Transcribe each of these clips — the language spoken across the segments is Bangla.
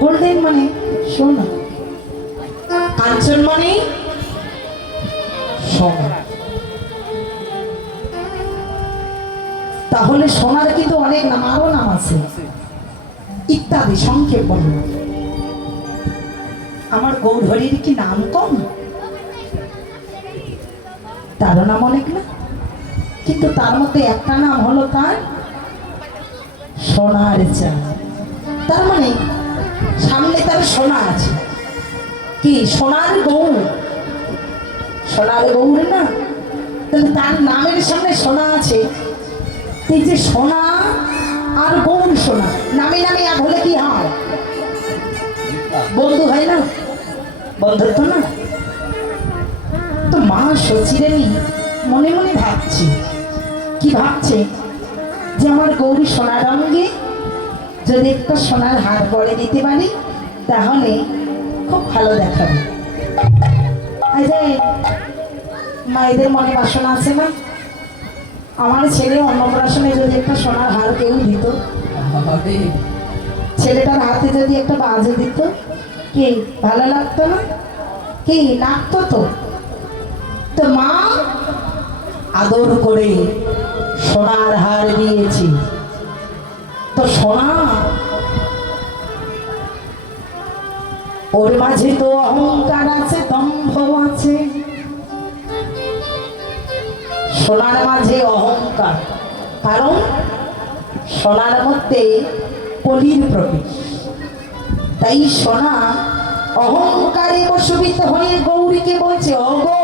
গোল্ডেন মানে সোনা, কাঞ্চন মানে সোনা। তাহলে সোনার কিন্তু অনেক নাম, আরো নাম আছে ইত্যাদি, সংক্ষেপ বলো। আমার গৌরহরির কি নাম কম? তারও নাম অনেক না, কিন্তু তার মধ্যে একটা নাম হলো তার সোনার চাঁদ। তার মানে সামনে তার সোনা আছে, কি সোনার গৌর, সোনার গৌর না? তাহলে তার নামের সামনে সোনা আছে। এই যে সোনা আর গৌর, সোনা নামে নামে এক হলে কি হয়? বন্ধু হয় না? বন্ধুত্ব না? তো মা সচিরানী মনে মনে ভাবছে, কি ভাবছে? যে আমার গৌরী সোনার রঙে যদি একটা সোনার হার পরে দিতে পারি তাহলে খুব ভালো দেখাবে। মায়েদের মনে বাসনা আছে না? আমার ছেলে অন্নপ্রাশনে যদি একটা সোনার হার কেউ দিত, ছেলেটার হাতে যদি একটা বাজে দিত, কি ভালো লাগতো না? কি লাগতো? তো তো মা আদর করে সোনার হার দিয়েছি। তো সোনা ওর মাঝে তো অহংকার আছে, দম্ভ আছে। সোনার মাঝে অহংকার, কারণ সোনার মধ্যে কলির প্রবেশ। তাই সোনা অহংকারে বশীভূত হয়ে গৌরীকে বলছে, ওগো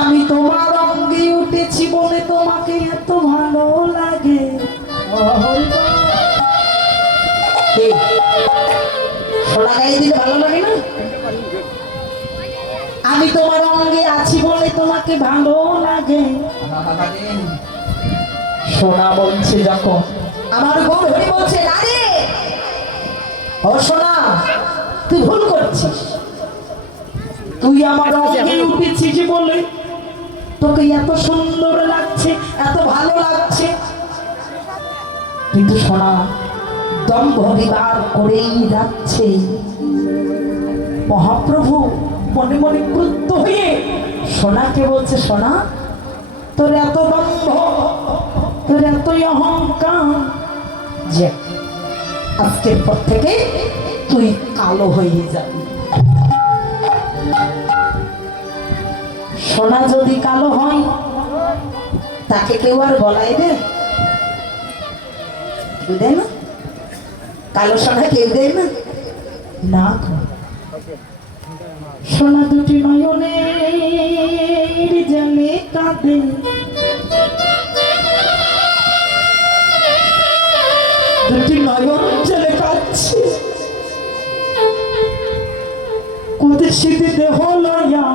আমি তোমার অঙ্গে উঠেছি বলে তোমাকে এত ভালো লাগে। সোনা গায়ে দিলে ভালো লাগে না? আমি তোমার অঙ্গে আছি বলে তোমাকে ভালো লাগে। সোনা বলছে যখন, আমার গৌরহরি বলছে, না রে ও সোনা, তুই ভুল করছিস। তুই আমার অঙ্গে উঠেছিস বলে তোকে এত সুন্দর লাগছে, এত ভালো লাগছে। কিন্তু সোনা দম্ভ বিবার করেই যাচ্ছে। মহাপ্রভু মনে মনে ক্রুদ্ধ হয়ে সোনাকে বলছে, সোনা তোর এত দম্ভ, তোর এতই অহংকার যে আজকের পর থেকে তুই কালো হয়ে যাবি। সোনা যদি কালো হয় তাকে কেউ আর গলায় দেয়? দেয় না? কালো সোনা কেউ দেয় না? না। সোনা দুটি নয়নের জলে কাঁদে, দুটি নয়ন জলে কাঁদছে। কোথায় শীতে দেহ লয়া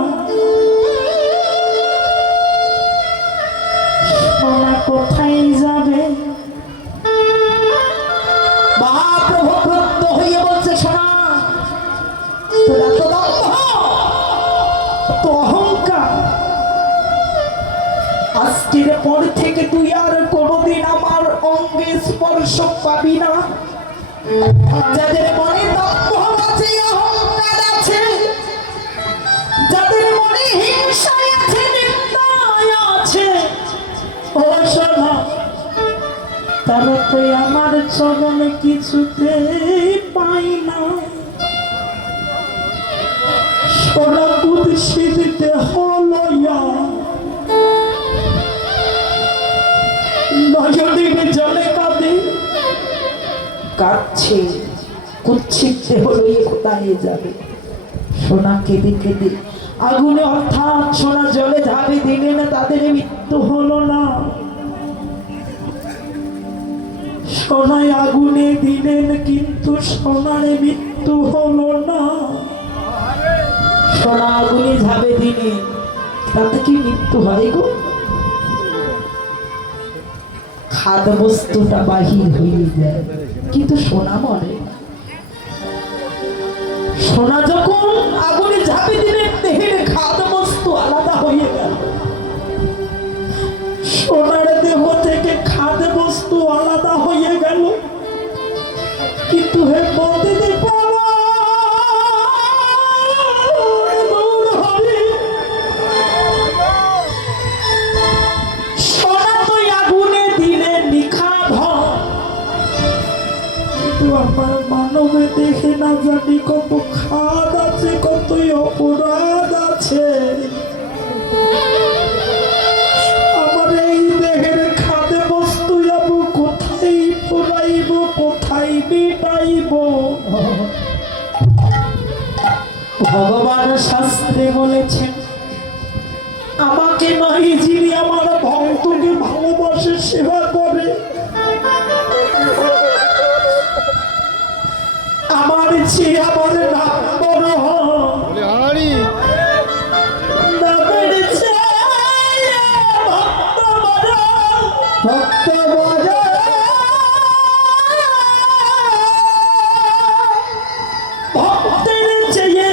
সোনা কোথায় যাবে? মহাপ্রভু ক্রুদ্ধ হয়ে বলছে, সোনা তোর এত দম্ভ, তো অহংকার, আজকের পর থেকে তুই আর কোনোদিন আমার অঙ্গে স্পর্শ পাবি না। যাদের মনে দম্ভ আছে, অহংকার আছে, যাদের মনে হিংসা আছে, নিন্দা আছে, ও সোনা তারা তো আমার চরণে কিছুতেই পাই না। সোনা কুৎসিত দেহ লয়া নয়নের জলে কাঁদে, কাঁদছে, কুৎসিত দেহ লইয়ে কোথায় যাবে? সোনা কেঁদে কেঁদে আগুনে, অর্থাৎ সোনা জলে ঝাঁপে দিলে না, তাদের মৃত্যু হলো না। সোনায় আগুনে দিলেন কিন্তু সোনার মৃত্যু হলো না। সোনা আগুনে ঝাঁপে দিলেন, তাতে কি মৃত্যু হয় গো? খাদ বস্তুটা বাহির হয়ে যায়, কিন্তু সোনা মরে না। সোনা যখন আগুনে ঝাঁপে দিলেন, দেহের খাদ বস্তু আলাদা হয়ে গেল। সোনার দেহ থেকে খাদ বস্তু আলাদা হয়ে গেল, তুহে বন্দিনী পাওয়া গৌর হরি সোনা তুই আগুনে দিলে নিখাদ কিন্তু আমার মানবে দেখে না জানি কত খাদ আছে কতই অপরাধ আছে আমার এই দেহের খাদে বস্তু যাব কোথায় পুরাইব কোথায় বিটাইব ভগবান শাস্ত্রে বলেছেন আমাকে নয় যিনি আমার ভক্তকে ভালোবাসে সেবা করে আমার চেয়ে আমার নাম বড় নামের চেয়ে ভক্ত বড় ভক্ত বড় ভক্তের চেয়ে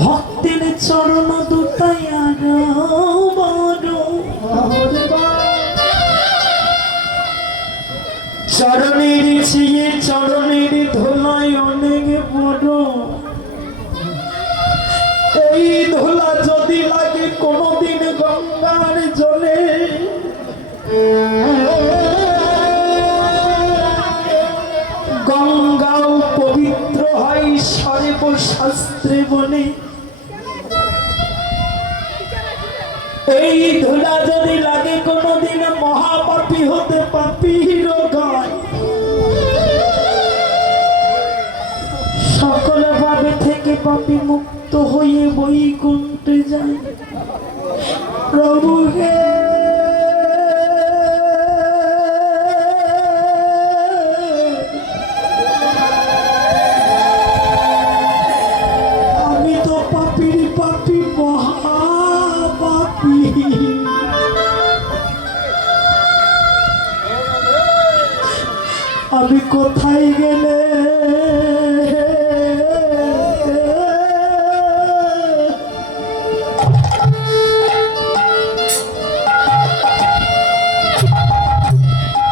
ভক্তের চরণ দুটাই আরো বড় চরণের চেয়ে চরণের ধোলায় অনেক বড় এই ধোলা যদি লাগে কোনদিন গঙ্গার জলে গঙ্গাও পবিত্র হয় সর্বশাস্ত্রে বলে এই ধুলা যদি লাগে কোনদিন মহাপাপী হতে পাপীর গায় সকল ভাবে থেকে পাপী মুক্ত হয়ে বৈকুণ্ঠে যায় প্রভুকে আমি তো পাপীর পাপী মহাপাপী আমি কোথায় গেলে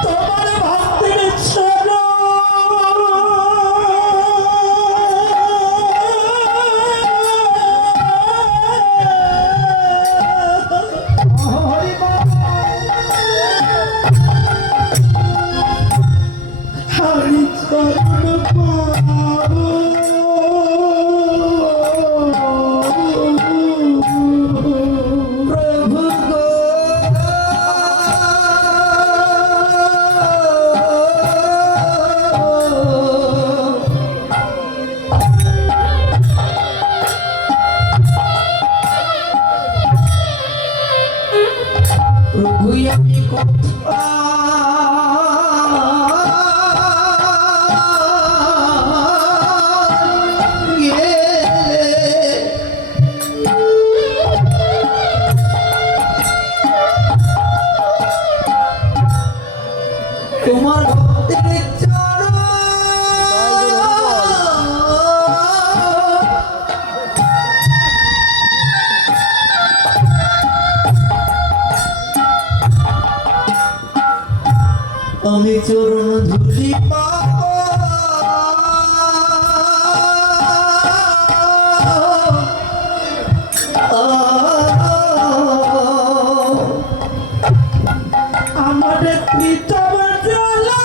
তোমার ভক্তের চরণ হরি চরণ পাবো প্রভু গো প্রভু আমি তোমার ভক্তের চরণ আমি চরণ ধুলি পাবো আমার প্রীতম জ্বালা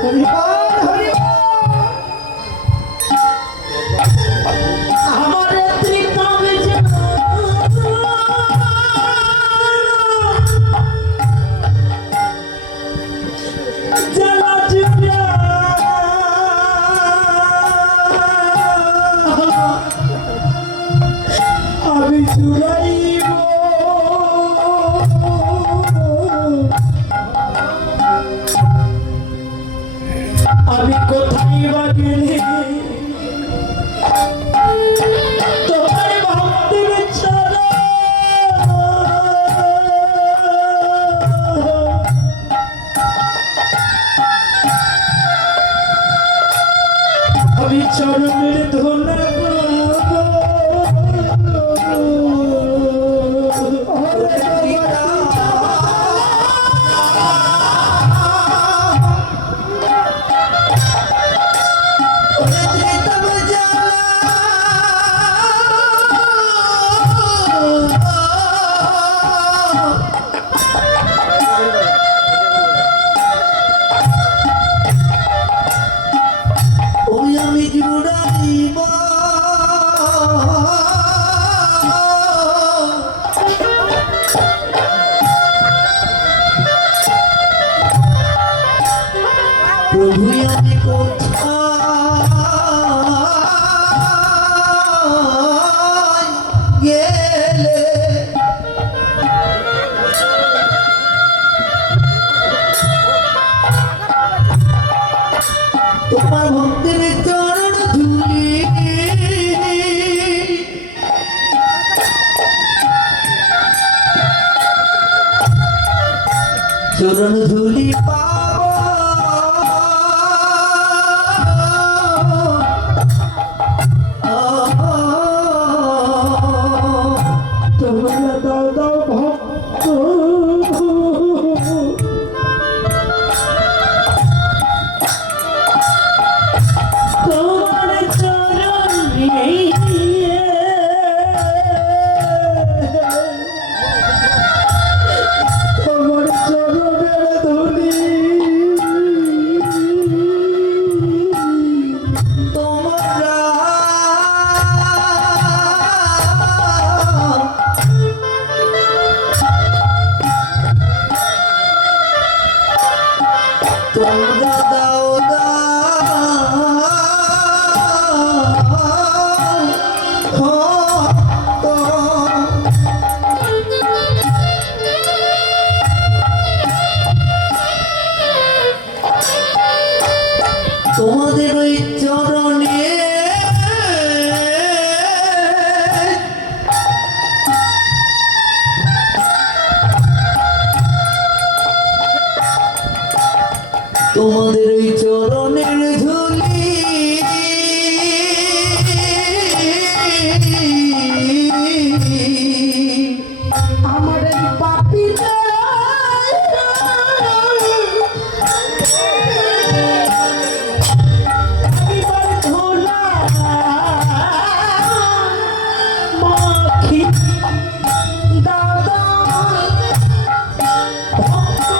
হরিবল আমার প্রীতম জ্বালা জুড়ে আমি জুড়াইব আমি কোথায় বা গেলে তোমার ভক্তের চরণ আমি চরণের ধুলা প্রভু আমি কোথায় গেলে তোমার ভক্তের চরণ ধুলি চরণ ধুলি পাবো তোমরা দাও দাও ভক্ত তোমার চরণে তোমার চরণের ধুলি তোমরা তোমরা দাও তোমাদের ওই চরণে তোমাদের ওই চরণের ধুলি আমার এই পাপিতে এবার ধোলা মাখি দাদা ভক্ত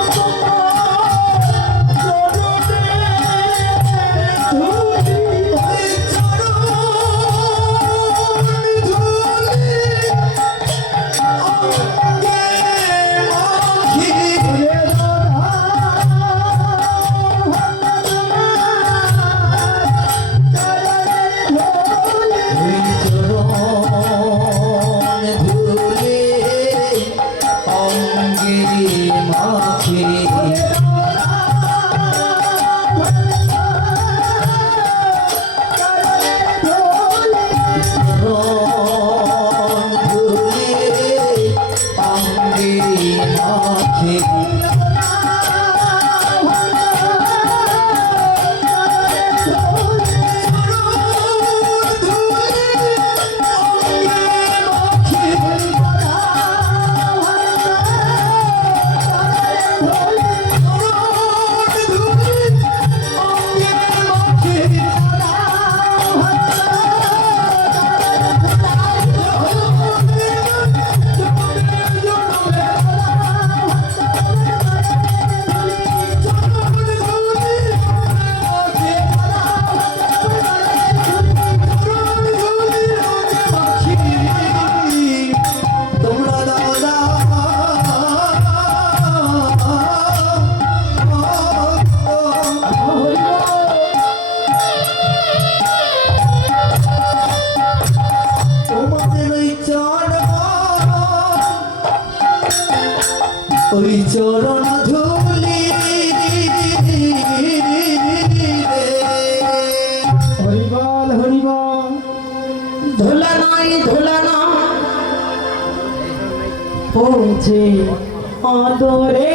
তোমার চরণে ওই চরণ ধুলি হরিবল হরিবল ধুলা নয় ধুলা নয় ও যে আদরে